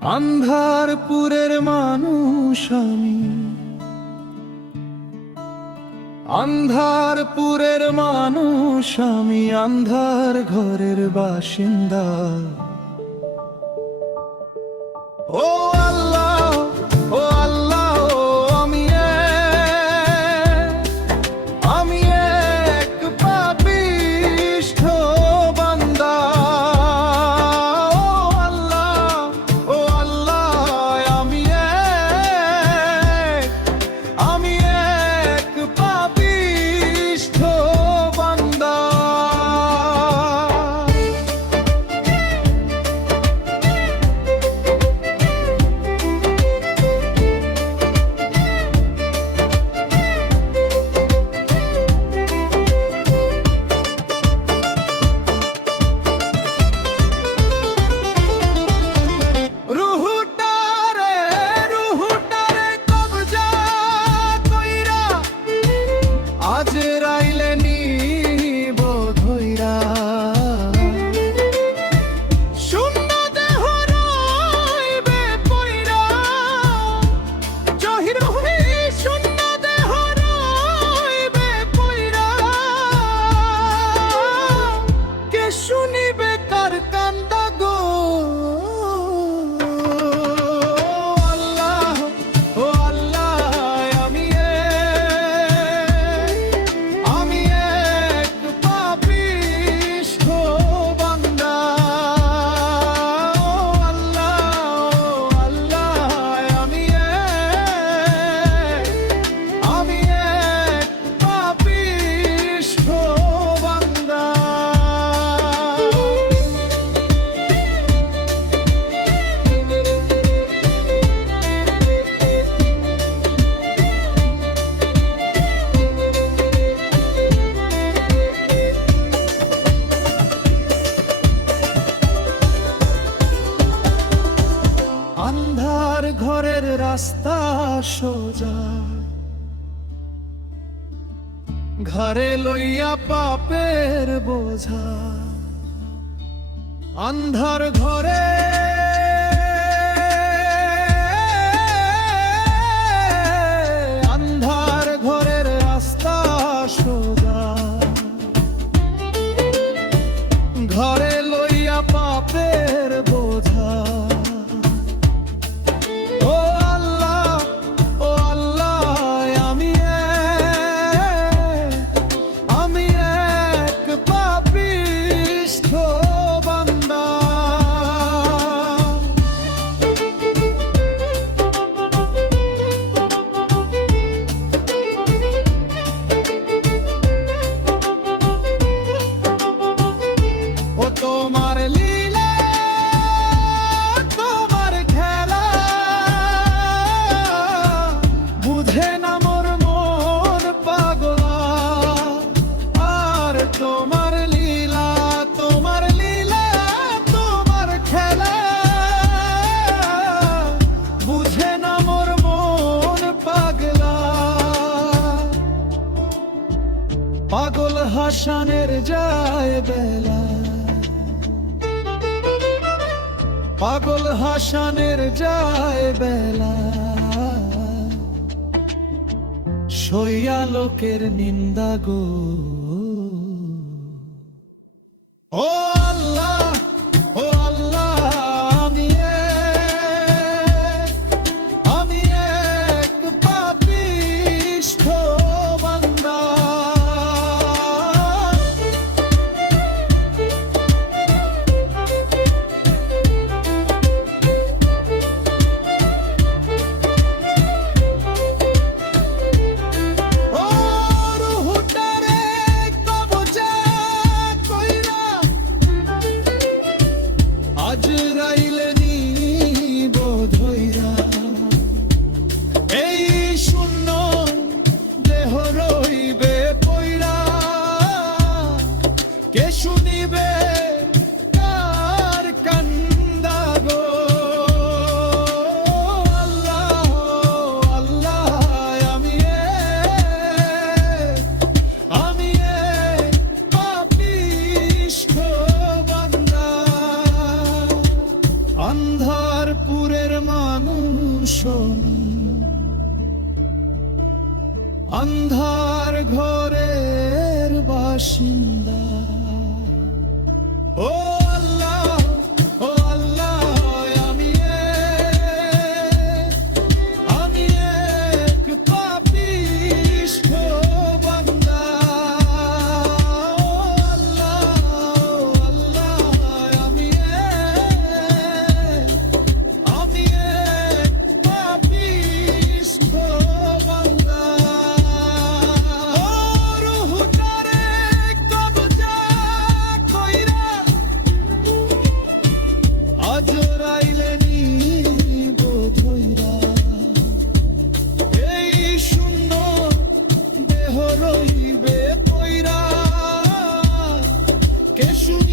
আন্ধারপুরের মানুষ আমি, আন্ধারপুরের মানুষ আমি, আন্ধার ঘরের বাসিন্দা। ও আল্লাহ, ও আল্লাহ, ও আমি এক পাপিষ্ঠ বান্দা। ও আল্লাহ, ও আল্লাহ, আমি এক পাপিষ্ঠ বান্দা। শুনিবে কার কান্দা গো? আল্লাহ, ও আল্লাহ, আমি এক পাপিষ্ঠ বান্দা। ও আল্লাহ, ও আল্লাহ, আমি এক পাপিষ্ঠ বান্দা। আন্ধার ঘরের রাস্তা সোজা, ঘরে লইয়া পাপের বোঝা। আন্ধার ঘরে আন্ধার ঘরের রাস্তা সোজা, ঘরে লইয়া পাপের বোঝা। তোমার লীলা, তোমার খেলা, বুঝে না মোর মন পাগলা। আর তোমার লীলা, তোমার লীলা, তোমার খেলা, বুঝে না মোর মন পাগলা। পাগল হাসানের যায় বেলা, পাগল হাসানের যায় বেলা। সইয়া লোকের নিন্দা গো। ও আল্লাহ, ও আল্লাহ, আমি এক পাপিষ্ঠ বান্দা। শোন, অন্ধার ঘরের বাসিন্দা। ও আল্লাহ, ও আল্লাহ, আমি এক পাপিষ্ঠ বান্দা। ও আল্লাহ, ও আল্লাহ, আমি এক পাপিষ্ঠ বান্দা। ও রূহটারে কবজা কইরা আজরাইলে নিব ধইরা, এই সুন্দর দেহ রইবে পইরা, কে শুনি